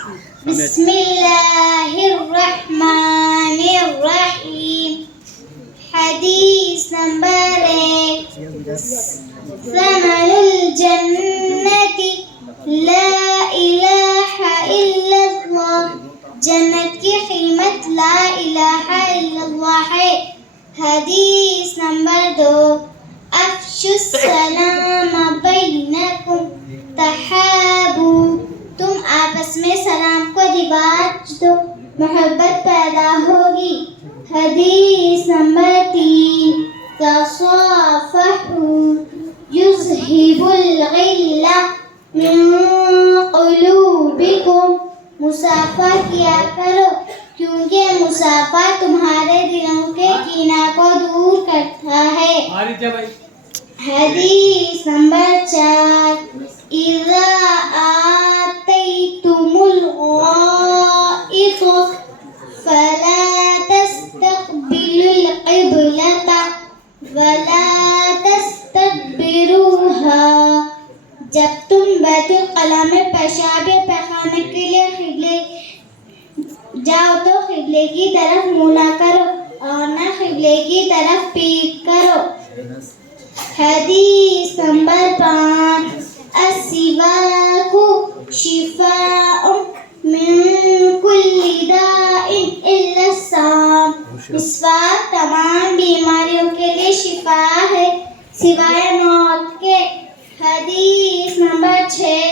بسم اللہ الرحمن الرحیم. حدیث نمبر 1. ثمن الجنت لا الہ الا اللہ. جنت کی قیمت لا الہ الا اللہ ہے. حدیث نمبر 2. افشوا السلام بینکم تحابوا. تم آپس میں سلام کو رواج دو، محبت پیدا ہوگی. حدیث نمبر 3. تصافحوا یذہب الغل من قلوبکم. مصافحہ کیا کرو کیونکہ مصافحہ تمہارے دلوں کے کینہ کو دور کرتا ہے. حدیث نمبر 4. اذا آتیتم الغائط فلا تستقبلوا القبلة ولا تستدبروها. جب تم بیت الخلاء میں پیشاب یا پیخانے کے لیے قبلے جاؤ تو قبلے کی طرف منہ نہ کرو اور نہ قبلے کی طرف پیٹ کرو. حدیث نمبر 5. السواک شفاء من کل داء الا السام. مسواک تمام بیماریوں کے لیے شفا ہے سوائے موت کے. حدیث نمبر 6.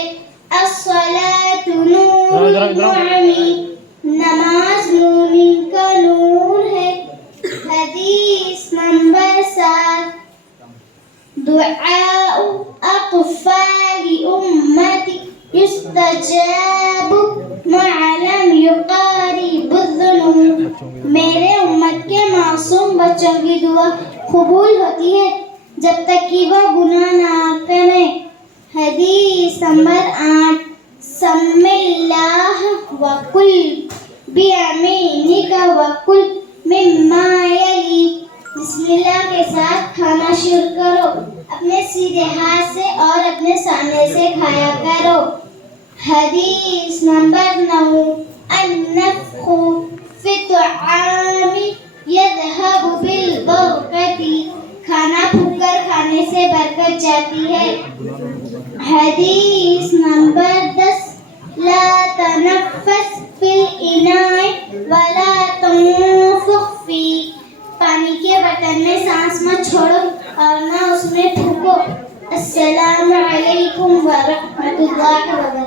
الصلاۃ نور المؤمن. نماز مومن کا نور ہے. حدیث نمبر 7. دعاء اطفال امتی یستجاب ما لم یقارب الذنوب. میرے امت کے معصوم بچوں کی دعا قبول ہوتی ہے جب تک کہ وہ گناہ نہ کریں. حدیث نمبر 8. سم اللہ وکل بیمینک وکل مما یلی. بسم اللہ کے ساتھ کھانا شروع کرو، اپنے سیدھے ہاتھ سے اور اپنے سامنے سے کھایا کرو. حدیث نمبر 9. النفخ فی الطعام یذہب بالبرکۃ. کھانا پھونک کر کھانے سے برکت جاتی ہے. حدیث نمبر 10. لا تنفس فی الاناء ولا تنفخ فی. پانی کے برتن میں سانس مت چھوڑو اور نہ اس میں پھونکو. السلام علیکم ورحمۃ اللہ وبرکاتہ.